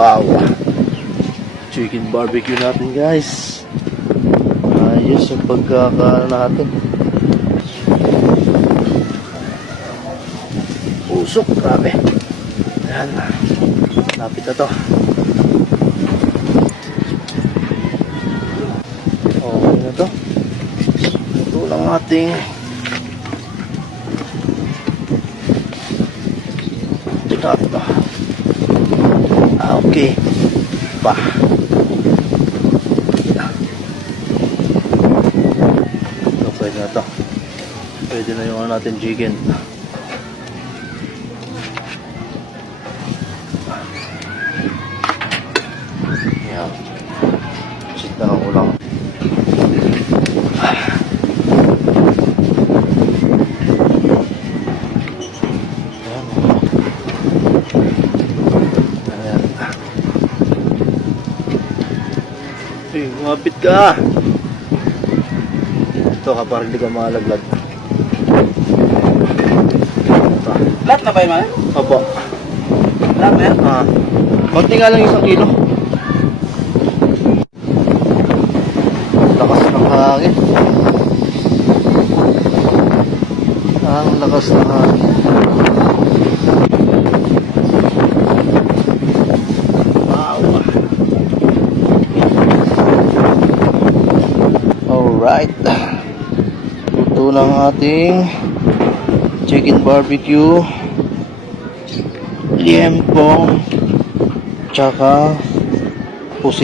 Wow. Chicken barbecue natin, guys. Ayos yung pagkakaano natin. Usok, grabe. Ayan. Lapit na to. Okay na to. Ito lang ating tinato. Okay. Pa. Ito, pwede na to. Pwede na yung natin chicken. Yan. Sit na lang ulang. Mapit ka. Ito ka parang hindi ka malaglag. Lahat na ba yung man? Opo. Lahat na yan? Konti nga lang 1 kilo. Lakas ng hangin. Ang lakas ng hangin. Alright, luto ng ating chicken barbecue, liempong, tsaka